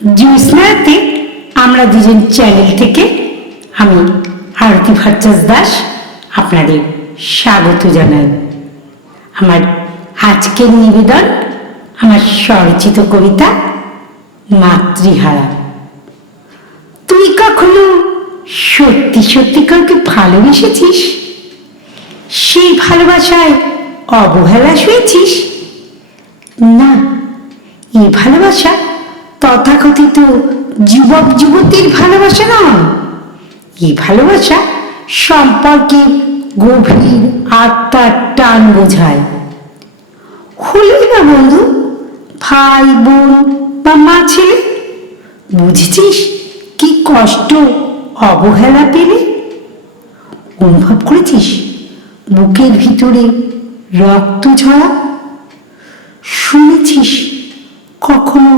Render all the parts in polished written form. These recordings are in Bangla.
জ্যোৎস্নাতে আমরা দুজন চ্যানেল থেকে আমি আরতি ভট্টাচার্য দাস আপনাদের স্বাগত জানাই। আমার আজকের নিবেদন আমার স্বরচিত কবিতা মাতৃহারা। তুই কখনো সত্যি সত্যি কাউকে ভালোবেসেছিস? সেই ভালোবাসায় অবহেলা শুয়েছিস? না, এই ভালোবাসা তথাকথিত যুবক যুবতীর ভালোবাসা নয়। এই ভালোবাসা সম্পর্কে গভীর আত্মার টান বোঝায়। হলেই না বন্ধু, ভাই বোন বা মা ছেলে, বুঝেছিস কি কষ্ট অবহেলা পেলে? অনুভব করেছিস বুকের ভিতরে রক্ত ঝরা? শুনেছিস কখনো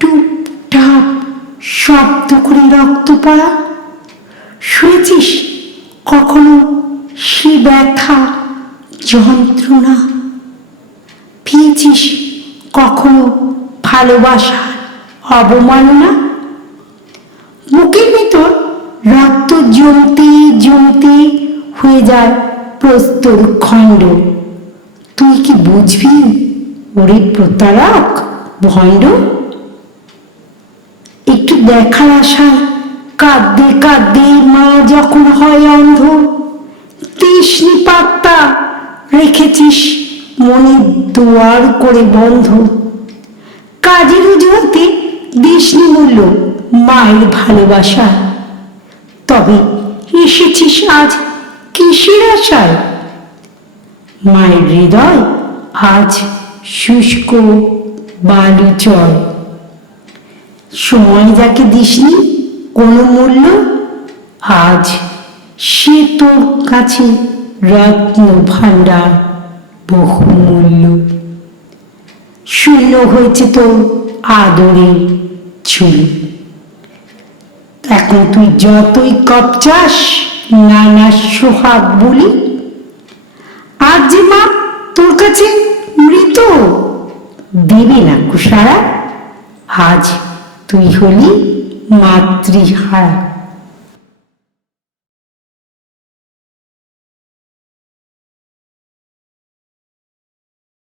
টুপটাপ শব্দ করে রক্ত পড়া? শুনেছিস কখনো সে ব্যথা যন্ত্রণা? পেয়েছিস কখনো ভালোবাসার অবমাননা? বুকের ভিতর রক্ত জমতে জমতে হয়ে যায় প্রস্তর খণ্ড। তুই কি বুঝবি ওরে প্রতারক ভণ্ড? একটু দেখার আশায় কাঁদতে কাঁদতে মা যখন হয় অন্ধ, তৃষ্ণি পাত্তা রেখেছিস মনের দুয়ার করে বন্ধ। কাজের অজুহাতে দিসনি মূল্য মায়ের ভালোবাসা। তবে এসেছিস আজ কিসের আশায়? মায়ের হৃদয় আজ শুষ্ক বালুচর। সময় যাকে দিসনি কোনো মূল্য, আজ সে তোর কাছে রত্ন ভাণ্ডার বহুমূল্য। শূন্য হয়েছে তোর আদরের ঝুলি। এখন তুই যতই কপচাস নানা সোহাগ বলি, আজ যে মা তোর কাছে মৃত, দেবে না কুসারা। আজ তুই হলি মাতৃহারা।